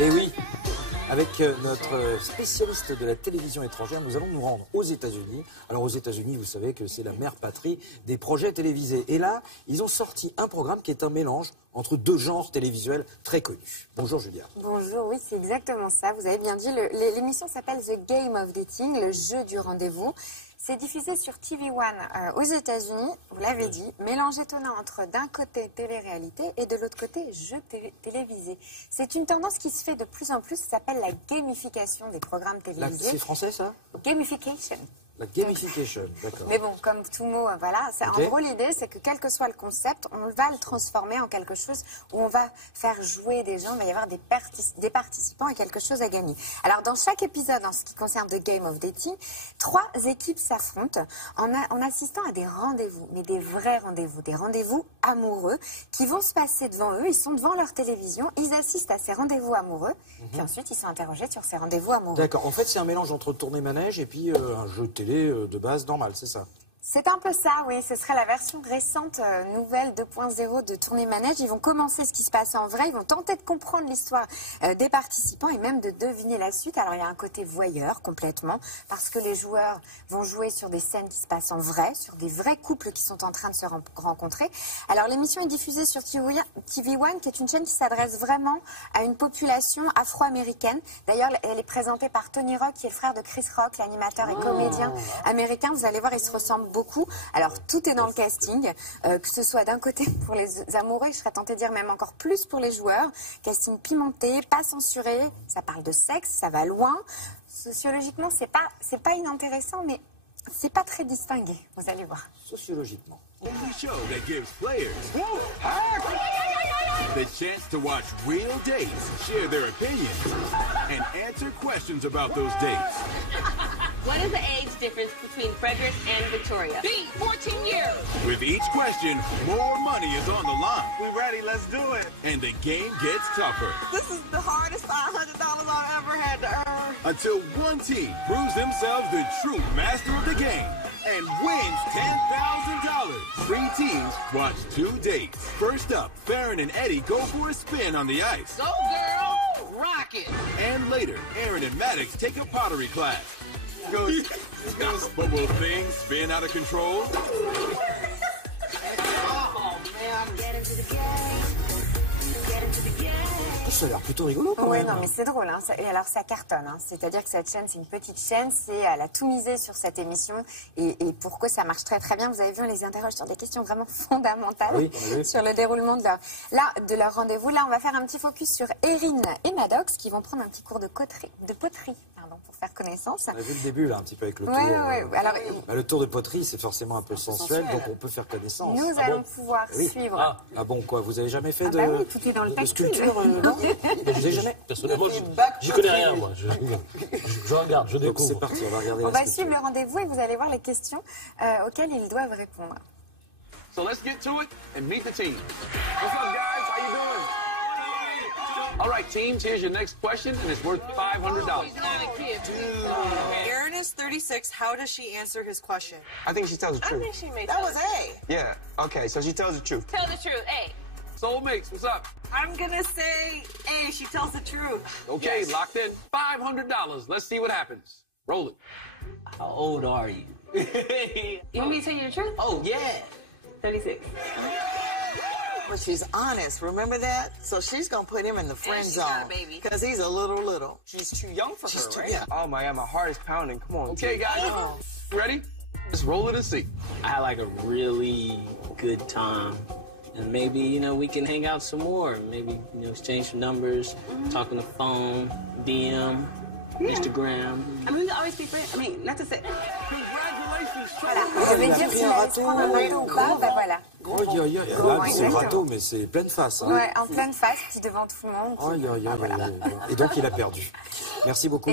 Et oui, avec notre spécialiste de la télévision étrangère, nous allons nous rendre aux États-Unis. Alors aux États-Unis, vous savez que c'est la mère patrie des projets télévisés. Et là, ils ont sorti un programme qui est un mélange entre deux genres télévisuels très connus. Bonjour Julia. Bonjour, oui, c'est exactement ça. Vous avez bien dit, l'émission s'appelle The Game of Dating, le jeu du rendez-vous. C'est diffusé sur TV One aux États-Unis, vous l'avez dit, mélange étonnant entre d'un côté télé-réalité et de l'autre côté jeu télévisé. C'est une tendance qui se fait de plus en plus, ça s'appelle la gamification des programmes télévisés. C'est français ça? Gamification. La gamification, d'accord. Mais bon, comme tout mot, voilà. Okay. En gros, l'idée, c'est que quel que soit le concept, on va le transformer en quelque chose où on va faire jouer des gens, il va y avoir des participants et quelque chose à gagner. Alors, dans chaque épisode, en ce qui concerne The Game of Dating, 3 équipes s'affrontent en assistant à des rendez-vous, mais des vrais rendez-vous, des rendez-vous amoureux qui vont se passer devant eux. Ils sont devant leur télévision, ils assistent à ces rendez-vous amoureux, puis ensuite, ils sont interrogés sur ces rendez-vous amoureux. D'accord. En fait, c'est un mélange entre tournée-manège et puis un jeu télé de base normal, c'est ça? C'est un peu ça, oui. Ce serait la version récente, nouvelle 2.0 de Tournée Manège. Ils vont commencer ce qui se passe en vrai. Ils vont tenter de comprendre l'histoire des participants et même de deviner la suite. Alors, il y a un côté voyeur complètement parce que les joueurs vont jouer sur des scènes qui se passent en vrai, sur des vrais couples qui sont en train de se rencontrer. Alors, l'émission est diffusée sur TV One, qui est une chaîne qui s'adresse vraiment à une population afro-américaine. D'ailleurs, elle est présentée par Tony Rock, qui est le frère de Chris Rock, l'animateur et comédien américain. Vous allez voir, ils se ressemblent beaucoup. Alors, tout est dans le casting, que ce soit d'un côté pour les amoureux, je serais tentée de dire même encore plus pour les joueurs. Casting pimenté, pas censuré, ça parle de sexe, ça va loin. Sociologiquement, c'est pas inintéressant, mais c'est pas très distingué, vous allez voir. Sociologiquement. Only show that gives players the chance to watch real dates, share their opinions, and answer questions about those dates. What is the age difference between Frederick and Victoria? B, 14 years. With each question, more money is on the line. We're ready, let's do it. And the game gets tougher. This is the hardest $500 I've ever had to earn. Until one team proves themselves the true master of the game and wins $10,000. 3 teams watch 2 dates. First up, Farron and Eddie go for a spin on the ice. Go, girl, rock it. And later, Aaron and Maddox take a pottery class. But will things spin out of control? Ça a l'air plutôt rigolo quand Oui, même. non, mais c'est drôle. Hein. Et alors, ça cartonne. Hein. C'est-à-dire que cette chaîne, c'est une petite chaîne. Elle a tout misé sur cette émission. Et pourquoi ça marche très, très bien. Vous avez vu, on les interroge sur des questions vraiment fondamentales sur le déroulement de leur rendez-vous. Là, on va faire un petit focus sur Erin et Maddox qui vont prendre un petit cours de poterie, pour faire connaissance. On a vu le début, là, un petit peu avec le tour. Alors, le tour de poterie, c'est forcément un peu sensuel, donc on peut faire connaissance. Nous allons pouvoir suivre. Ah bon, quoi? Vous avez jamais fait oui, tout est dans le sculpture non? Vous avez jamais? Personnellement, j'y connais rien, moi. Je regarde, je découvre. C'est parti, on va regarder On va suivre le rendez-vous et vous allez voir les questions auxquelles ils doivent répondre. So let's get to it and meet the team. What's up, guys? How you doing? All right, teams, here's your next question, and it's worth $500. Erin is 36. How does she answer his question? I think she tells the I truth. think she may That tell was the A. Yeah, okay, so she tells the truth. Tell the truth. Hey. Soulmates, what's up? I'm gonna say A. She tells the truth. Okay, locked in. $500. Let's see what happens. Roll it. How old are you? You want me to tell you the truth? Oh, yeah. 36. But she's honest, remember that? So she's gonna put him in the friend she's zone. got a baby. Because he's a little. She's too young for She's her, too, right? yeah. Oh, my heart is pounding. Come on. Okay, guys. Ready? Let's roll it and see. I had like a really good time. And maybe, we can hang out some more. Maybe, exchange some numbers, talk on the phone, DM, Instagram. I mean, we can always be friends. I mean, not to say. Congratulations, Voilà. Vous devez dire s'il allait se prendre un râteau ou pas. Ben voilà. Là, c'est le râteau, mais c'est pleine face. Hein. Ouais, en pleine face, puis devant tout le monde. Et donc, il a perdu. Merci beaucoup.